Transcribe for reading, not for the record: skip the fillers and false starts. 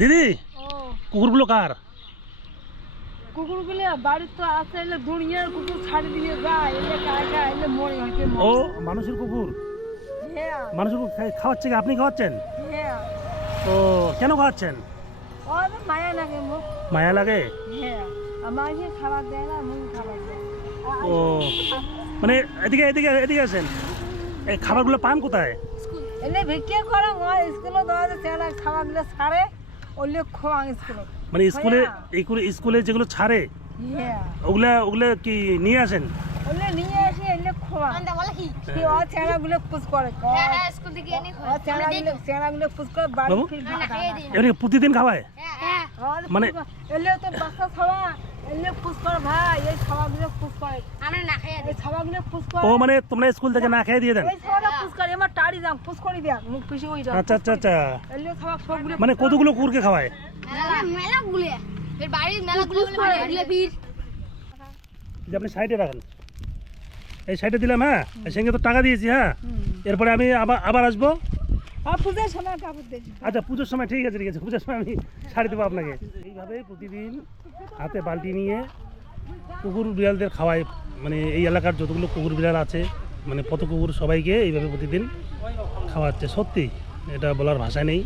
দিদি ও কুকুরগুলো কার? কুকুরগুলো বাড়ির তো আছে, এলে দুনিয়ার কুকুর ছাড়ি দিয়ে যায়, এলে কাকা এলে মরে হইতে ও মানুষের কুকুর। হ্যাঁ মানুষের কুকুর খাওয়াচ্ছে কি? আপনি খাওয়াচ্ছেন? হ্যাঁ ও কেন খাওয়াচ্ছেন? ও মায়া লাগে মুখ। মায়া লাগে? হ্যাঁ আমাকে খাবার দেয় না, মুখ খাবার দেয়। ও মানে এদিকে এদিকে এদিকে আছেন। এই খাবারগুলো পান কোথায়? এলে ভিক্ষে করে স্কুলে দেওয়া যায়, সেটা খাবারগুলো ছাড়ে ওলে খোয়া স্কুলে। মানে স্কুলে স্কুলে যেগুলো ছাড়ে হ্যাঁ ওগুলা ওগুলো কি নিয়ে আসেন? ওলে নিয়ে এসে এলে খোয়া ও ছেঁড়াগুলো খুশ করে, ও ছেঁড়াগুলো খুশ করে বাড়ি বাবু? ফির এমনি প্রতিদিন খাওয়ায়? মানে- এলে তো বাচ্চা খাওয়া এলে খুশ করে ভাই, এই খাবারগুলো খুশ করে, এই খাবারগুলো খুশ করে। ও মানে তোমরা স্কুল থেকে না খেয়ে দিয়ে দেন? এই খাবারটা খুশ করে, আমার টাড়ি যাম খুশ করে দেখ মুখ পিছিয়ে ওই যাও। আচ্ছা আচ্ছা আচ্ছা। এলে খাবার সবগুলো মানে কতগুলো কুকুরকে খাওয়ায়? যে আপনি সাইডে রাখেন, এই সাইডে দিলাম। হ্যাঁ সঙ্গে তো টাকা দিয়েছি। হ্যাঁ এরপরে আমি আবার আবার আসবো। আর পূজার সময় কাপড় দেখি। আচ্ছা পুজোর সময় ঠিক আছে ঠিক আছে, পুজোর সময় আমি শাড়ি দেবো আপনাকে। এইভাবে প্রতিদিন হাতে বালতি নিয়ে কুকুর বিড়ালদের খাওয়াই। মানে এই এলাকার যতগুলো কুকুর বিড়াল আছে, মানে কত কুকুর সবাইকে এইভাবে প্রতিদিন খাওয়াচ্ছে। সত্যি এটা বলার ভাষা নেই।